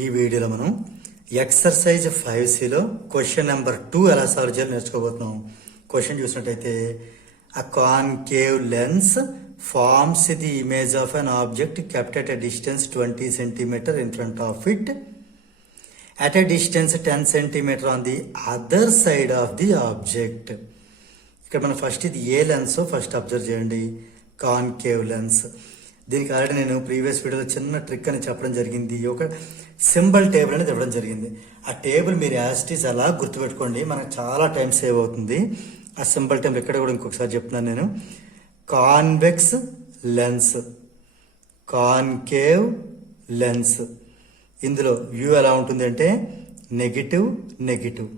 ఈ వీడియోలో మనం ఎక్సర్సైజ్ 5Cలో క్వశ్చన్ నెంబర్ 2 ఎలా సాల్వ్ చేయాలో నేర్చుకోబోతున్నాం. క్వశ్చన్ చూసినట్టయితే a concave lens forms the image of an object kept at a distance 20 cm in front of it at a distance 10 cm on the other side of the object. ఇక్కడ మనం first ఇది ఏ lens first observe చేయండి. Concave lens. దీనికి already నేను previous వీడియోలో చిన్న trick అని చెప్పడం జరిగింది. ఒక సింబల్ టేబుల్ అనేది ఇవ్వడం జరిగింది. ఆ టేబుల్ మీరు యాస్టీస్ అలా గుర్తుపెట్టుకోండి, మనకు చాలా టైం సేవ్ అవుతుంది. ఆ సింబల్ టేబుల్ ఇక్కడ కూడా ఇంకొకసారి చెప్తున్నాను నేను. Convex lens, concave lens. ఇందులో వ్యూ ఎలా ఉంటుంది అంటే నెగిటివ్ నెగిటివ్.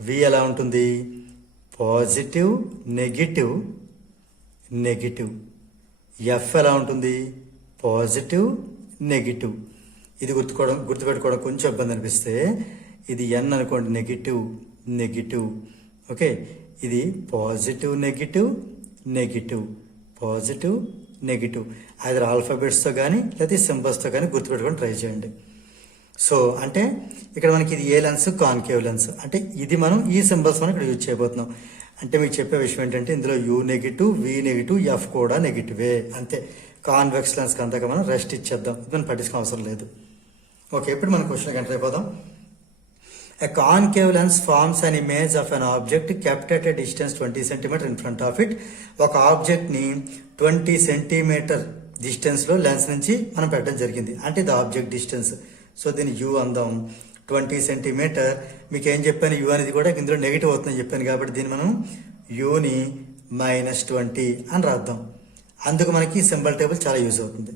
వి ఎలా ఉంటుంది పాజిటివ్ నెగిటివ్ నెగిటివ్. ఎఫ్ ఎలా ఉంటుంది పాజిటివ్ నెగిటివ్. ఇది గుర్తుపెట్టుకోవడం కొంచెం ఇబ్బంది అనిపిస్తే ఇది ఎన్ అనుకోండి, నెగిటివ్ నెగిటివ్. ఓకే, ఇది positive negative negative positive negative. Either ఆల్ఫాబెట్స్తో కానీ లేదా సింబల్స్తో కానీ గుర్తుపెట్టుకొని ట్రై చేయండి. సో అంటే ఇక్కడ మనకి ఇది ఏ లెన్స్ కాన్కేవ్ లెన్స్. అంటే ఇది మనం ఈ సింబల్స్ మనం ఇక్కడ యూజ్ చేయబోతున్నాం. అంటే మీకు చెప్పే విషయం ఏంటంటే ఇందులో u negative, v negative, f కూడా నెగిటివే. అంతే. కాన్వెక్స్ లెన్స్కి అంతగా మనం రెస్ట్ ఇచ్చేద్దాం, ఇది మనం పట్టించుకునే అవసరం లేదు. ఓకే, ఇప్పుడు మన క్వశ్చన్ ఎంటర్ అయిపోదాం. A concave lens forms an image of an object kept at a distance 20 cm in front of it. ఒక ఆబ్జెక్ట్ని 20 సెంటీమీటర్ డిస్టెన్స్లో లెన్స్ నుంచి మనం పెట్టడం జరిగింది. అంటే ఇది ఆబ్జెక్ట్ డిస్టెన్స్. సో దీన్ని యూ అందాం. 20 సెంటీమీటర్. మీకు ఏం చెప్పాను, యూ అనేది కూడా ఇందులో నెగిటివ్ అవుతుందని చెప్పాను కాబట్టి దీన్ని మనం యూని -20 అని రాద్దాం. అందుకు మనకి సింబల్ టేబుల్ చాలా యూజ్ అవుతుంది.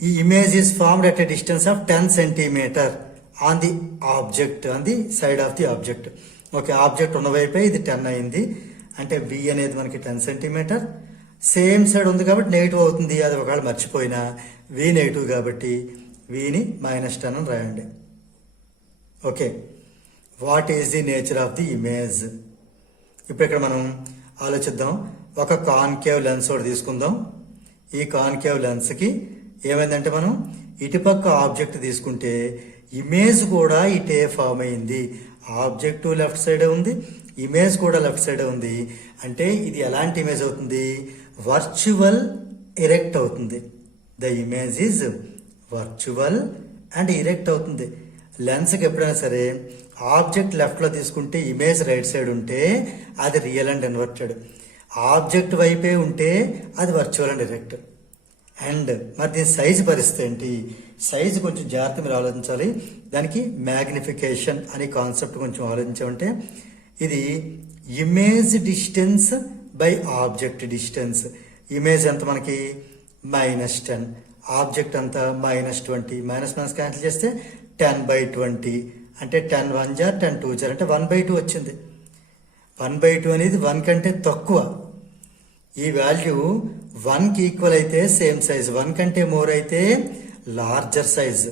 ఈ image is formed at a distance of 10 centimeter on the object, on the side of the object. Okay, object ఉన్న వైపే ఇది 10 అయింది. అంటే వి అనేది మనకి 10 సెంటీమీటర్. సేమ్ సైడ్ ఉంది కాబట్టి నెగిటివ్ అవుతుంది. అది ఒకవేళ మర్చిపోయినా వి నెగిటివ్ కాబట్టి విని -10 అని రాయండి. Okay, what is the nature of the image? ఇప్పుడు ఇక్కడ మనం ఆలోచిద్దాం. ఒక కాన్కేవ్ లెన్స్ ఒకటి తీసుకుందాం. ఈ కాన్కేవ్ లెన్స్కి ఏమైందంటే మనం ఇటుపక్క ఆబ్జెక్ట్ తీసుకుంటే ఇమేజ్ కూడా ఇటే ఫామ్ అయింది. ఆబ్జెక్ట్ లెఫ్ట్ సైడే ఉంది, ఇమేజ్ కూడా లెఫ్ట్ సైడే ఉంది. అంటే ఇది ఎలాంటి ఇమేజ్ అవుతుంది? వర్చువల్ ఎరెక్ట్ అవుతుంది. The image is virtual and erect అవుతుంది. లెన్స్కి ఎప్పుడైనా సరే ఆబ్జెక్ట్ లెఫ్ట్లో తీసుకుంటే ఇమేజ్ రైట్ సైడ్ ఉంటే అది రియల్ అండ్ ఇన్వర్టెడ్. ఆబ్జెక్ట్ వైపే ఉంటే అది వర్చువల్ అండ్ ఇరెక్ట్. అండ్ మరి దీని సైజు పరిస్థితి ఏంటి? సైజు కొంచెం జాగ్రత్త మీరు ఆలోచించాలి. దానికి మ్యాగ్నిఫికేషన్ అనే కాన్సెప్ట్ కొంచెం ఆలోచించామంటే ఇది image distance by object distance. Image ఎంత మనకి -10, ఆబ్జెక్ట్ అంతా -20. మైనస్ క్యాన్సిల్ చేస్తే 10/20 అంటే 10 1 jar 10 2 jar అంటే 1/2 వచ్చింది. 1/2 అనేది 1 కంటే తక్కువ. ఈ వాల్యూ 1కి ఈక్వల్ అయితే సేమ్ సైజ్, 1 కంటే మోర్ అయితే లార్జర్ సైజ్.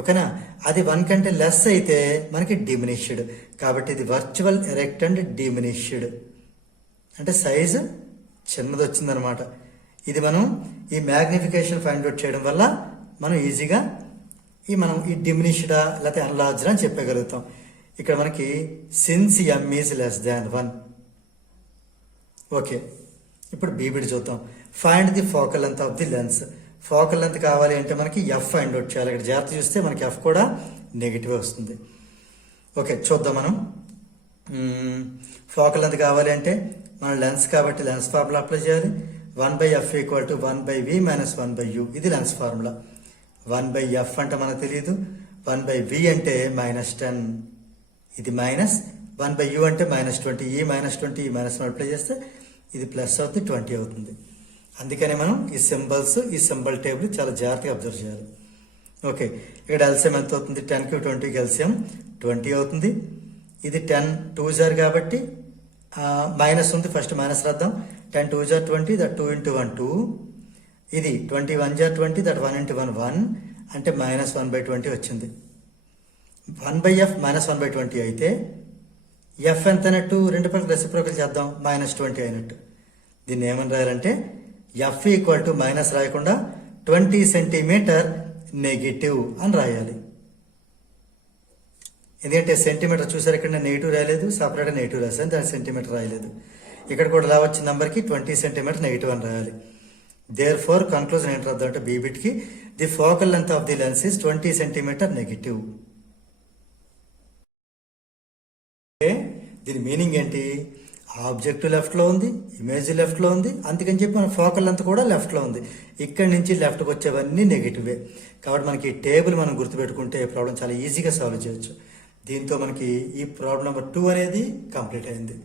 ఓకేనా? అది 1 కంటే లెస్ అయితే మనకి డిమినిష్డ్. కాబట్టి ఇది వర్చువల్ ఎరెక్ట్ అండ్ డిమినిష్డ్. అంటే సైజ్ చిన్నది వచ్చిందనమాట. ఇది మనం ఈ మ్యాగ్నిఫికేషన్ ఫైండ్ అవుట్ చేయడం వల్ల మనం ఈజీగా మనం ఈ డిమినిష్డా లేకపోతే ఎన్లార్జ్డ్ అని చెప్పగలుగుతాం. ఇక్కడ మనకి సిన్స్ m ఈజ్ <1. ఓకే, ఇప్పుడు బీబీడి చూద్దాం. Find the focal length of the lens. Focal length కావాలి అంటే మనకి ఎఫ్ ఫైండ్ అవుట్ చేయాలి. ఇక్కడ జాగ్రత్త చూస్తే మనకి ఎఫ్ కూడా నెగిటివ్ వస్తుంది. ఓకే, చూద్దాం మనం. ఫోకల్ లెంత్ కావాలి అంటే మన లెన్స్ కాబట్టి లెన్స్ ఫార్ములా అప్లై చేయాలి. 1/f = 1/v - 1/u. ఇది లెన్స్ ఫార్ములా. 1/f అంటే మనకు తెలియదు, 1/v అంటే -10, ఇది మైనస్, 1/u అంటే -20. ఈ -20 ఈ మైనస్ అప్లై చేస్తే ఇది ప్లస్ అవుతుంది, 20 అవుతుంది. అందుకనే మనం ఈ సింబల్స్, ఈ సింబల్ టేబుల్ చాలా జాగ్రత్తగా అబ్జర్వ్ చేయాలి. ఓకే, ఇక్కడ ఎల్సిఎం ఎంత అవుతుంది? 10కి 20కి ఎల్సిఎం 20 అవుతుంది. ఇది 10 2 jar కాబట్టి మైనస్ ఉంది, ఫస్ట్ మైనస్ రాద్దాం. 10 2 jar 20, దట్ 2 × 1 2. ఇది 20 1 jar 20, దట్ 1 × 1 1. అంటే -1/20 వచ్చింది. 1/f -1/20 అయితే ఎఫ్ ఎంత అన్నట్టు? రెండు పక్కల రెసిప్రోకల్ చేద్దాం, -20 అయినట్టు. దీన్ని ఏమని రాయాలంటే ఎఫ్ = మైనస్ రాయకుండా 20 సెంటీమీటర్ నెగిటివ్ అని రాయాలి. ఎందుకంటే సెంటీమీటర్ చూసారు, ఇక్కడ నేను నెగిటివ్ రాయలేదు, సపరేట్గా నెగిటివ్ రాశాను, దాని సెంటీమీటర్ రాయలేదు. ఇక్కడ కూడా ఇలా వచ్చిన నెంబర్కి 20 సెంటీమీటర్ నెగిటివ్ అని రాయాలి. దేర్ ఫోర్ కన్క్లూజన్ ఏంటి రాద్దాం అంటే బీబిట్కి the focal length of the lens is 20 centimetre negative. దీని మీనింగ్ ఏంటి? ఆబ్జెక్ట్ లెఫ్ట్లో ఉంది, ఇమేజ్ లెఫ్ట్లో ఉంది, అందుకని చెప్పి మన ఫోకల్ లెంత్ కూడా లెఫ్ట్లో ఉంది. ఇక్కడి నుంచి లెఫ్ట్కి వచ్చేవన్నీ నెగిటివే. కాబట్టి మనకి ఈ టేబుల్ మనం గుర్తుపెట్టుకుంటే ప్రాబ్లం చాలా ఈజీగా సాల్వ్ చేయొచ్చు. దీంతో మనకి ఈ ప్రాబ్లం నెంబర్ 2 అనేది కంప్లీట్ అయింది.